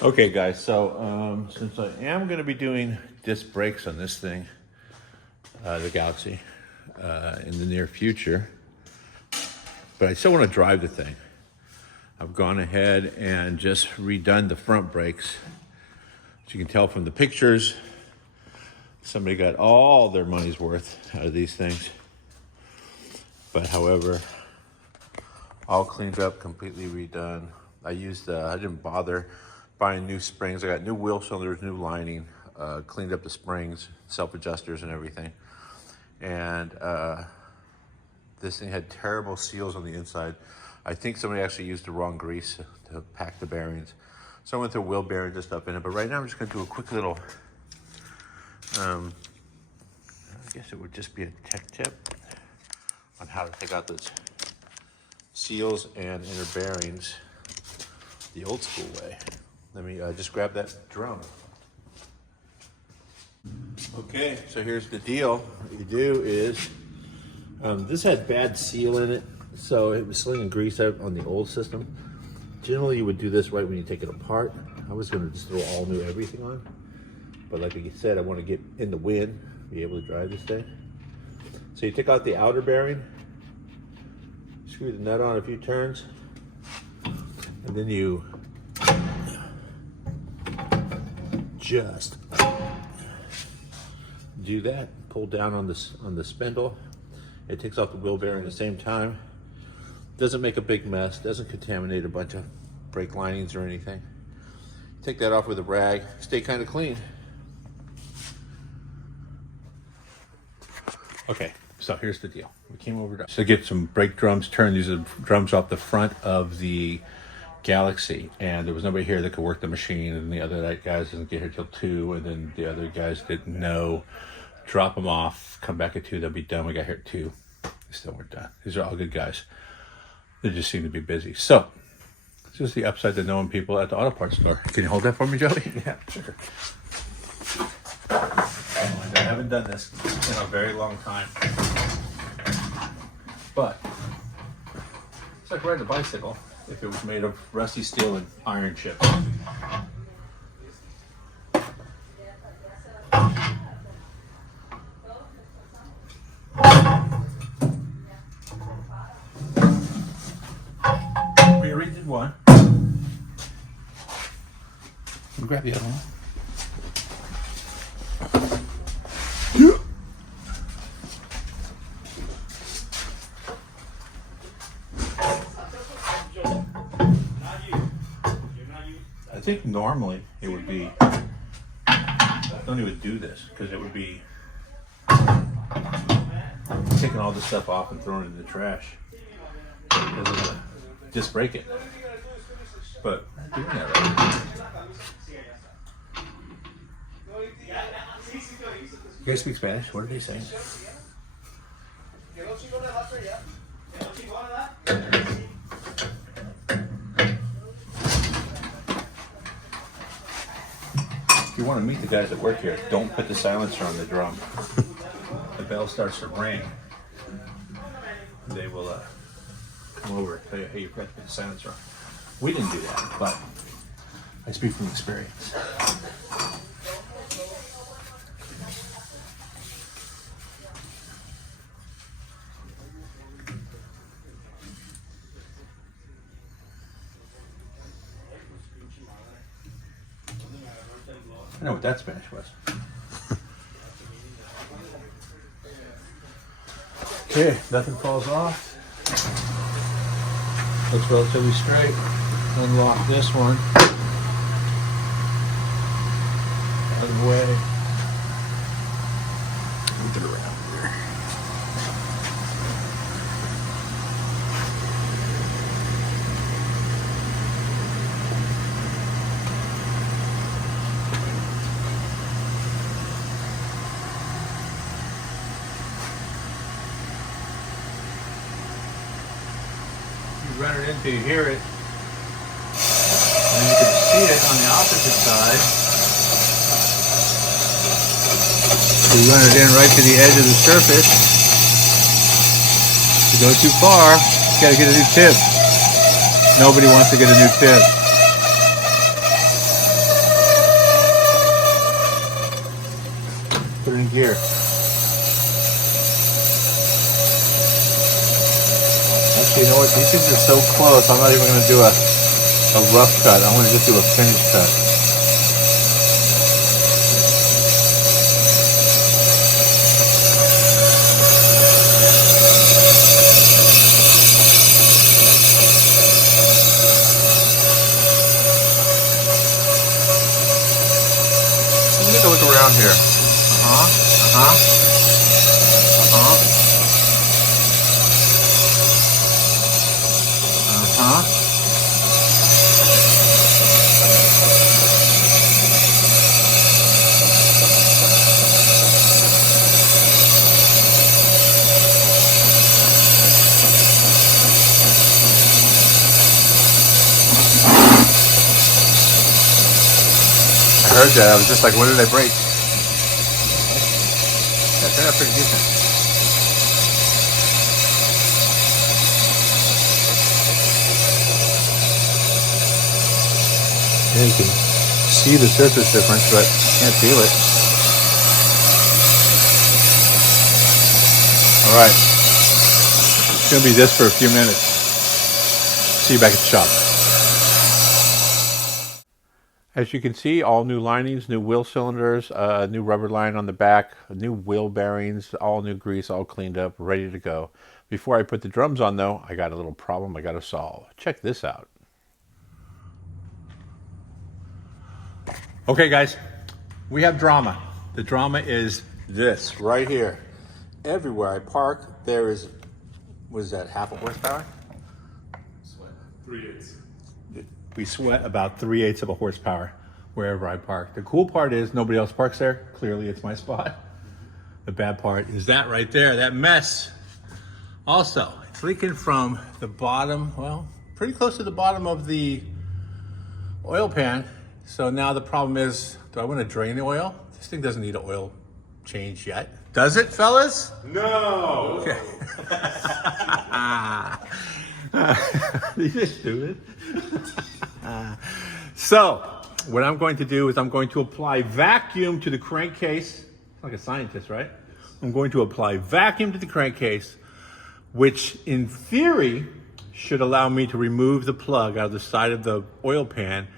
Okay, guys, so since I am going to be doing disc brakes on this thing, the Galaxie, in the near future, but I still want to drive the thing, I've gone ahead and just redone the front brakes. As you can tell from the pictures, somebody got all their money's worth out of these things. But however, all cleaned up, completely redone. I didn't bother buying new springs. I got new wheel cylinders, new lining, cleaned up the springs, self-adjusters and everything. And this thing had terrible seals on the inside. I think somebody actually used the wrong grease to pack the bearings. So I went through wheel bearings and stuff in it. But right now I'm just gonna do a quick little, I guess it would just be a tech tip on how to take out those seals and inner bearings the old school way. Let me just grab that drum. Okay, so here's the deal. What you do is, this had bad seal in it, so it was slinging grease out on the old system. Generally, you would do this right when you take it apart. I was gonna just throw all new everything on, but like I said, I want to get in the wind, be able to drive this thing. So you take out the outer bearing, screw the nut on a few turns, and then you just do that. Pull down on the spindle. It takes off the wheel bearing at the same time. Doesn't make a big mess. Doesn't contaminate a bunch of brake linings or anything. Take that off with a rag. Stay kind of clean. Okay, so here's the deal. We came over to get some brake drums turned. These are drums off the front of the Galaxie, and there was nobody here that could work the machine, and the other guys didn't get here till 2, and then the other guys didn't know. Drop them off, come back at 2, they'll be done. We got here at 2, they still weren't done. These are all good guys. They just seem to be busy. So this is the upside to knowing people at the auto parts store. Can you hold that for me, Joey? Yeah, sure. I haven't done this in a very long time, but it's like riding a bicycle if it was made of rusty steel and iron chips. We already did one. Grab the other one. I think normally it would be, don't even do this, because it would be taking all this stuff off and throwing it in the trash. Just break it. But I'm not doing that right. You guys speak Spanish? What are they saying? If you want to meet the guys that work here, don't put the silencer on the drum. The bell starts to ring. They will come over and tell you, hey, you forgot to put the silencer on. We didn't do that, but I speak from experience. I know what that Spanish was. Okay, nothing falls off. Looks relatively straight. Unlock this one. Out of the way. Move it around here. Run it until you hear it, and you can see it on the opposite side. You run it in right to the edge of the surface. If you go too far, you gotta get a new tip. Nobody wants to get a new tip. put it in gear. Actually, you know what? These things are so close, I'm not even going to do a rough cut. I'm going to just do a finish cut. Take a look around here. I heard that. I was just like, what did I break? Yeah, turned out pretty decent. Yeah, you can see the surface difference, but can't feel it. All right. It's going to be this for a few minutes. See you back at the shop. As you can see, all new linings, new wheel cylinders, new rubber line on the back, new wheel bearings, all new grease, all cleaned up, ready to go. Before I put the drums on though, I got a little problem I got to solve. Check this out. Okay guys, we have drama. The drama is this right here. Everywhere I park, there is, what is that, half a horsepower? Sweat. 3/8. We sweat about 3/8 of a horsepower wherever I park. The cool part is nobody else parks there. Clearly it's my spot. The bad part is that right there, that mess. Also, it's leaking from the bottom, well, pretty close to the bottom of the oil pan. So now the problem is, do I want to drain the oil? This thing doesn't need an oil change yet. Does it, fellas? No! Okay. These are stupid. So, what I'm going to do is I'm going to apply vacuum to the crankcase. Like a scientist, right? I'm going to apply vacuum to the crankcase, which in theory should allow me to remove the plug out of the side of the oil pan.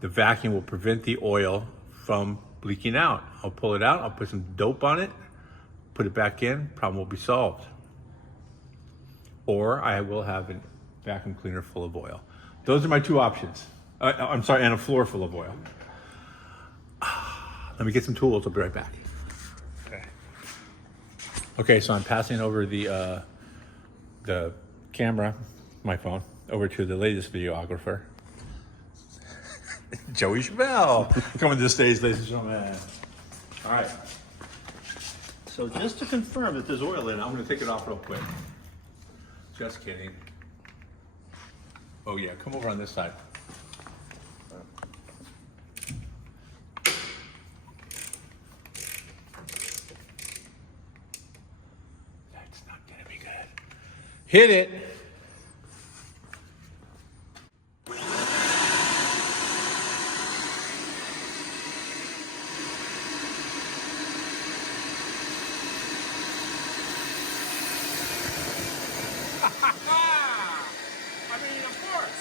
The vacuum will prevent the oil from leaking out. I'll pull it out, I'll put some dope on it, put it back in, problem will be solved. Or I will have a vacuum cleaner full of oil. Those are my two options. I'm sorry, and a floor full of oil. Let me get some tools, I'll be right back. Okay, so I'm passing over the camera, my phone, over to the latest videographer. Joey Chabelle, coming to the stage, ladies and gentlemen. All right. So just to confirm that there's oil in it, I'm going to take it off real quick. Just kidding. Oh yeah, come over on this side. That's not going to be good. Hit it. I mean, of course.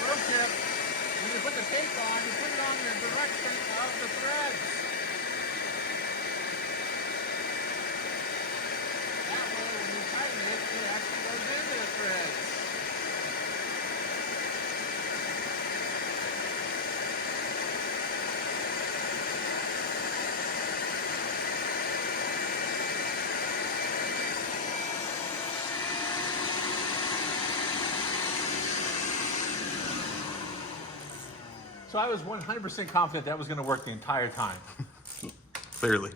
First tip, when you put the tape on, you put it on the direction of the threads. That way, when you tighten it, it actually goes into the threads. So I was 100% confident that was going to work the entire time. Clearly.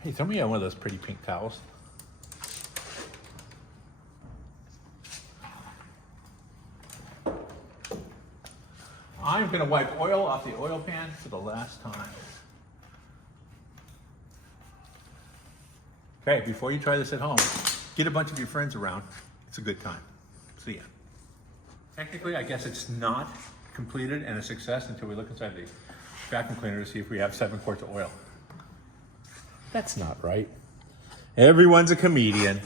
Hey, throw me one of those pretty pink towels. I'm going to wipe oil off the oil pan for the last time. Okay, before you try this at home, get a bunch of your friends around. It's a good time. See ya. Technically, I guess it's not completed and a success until we look inside the vacuum cleaner to see if we have 7 quarts of oil. That's not right. Everyone's a comedian.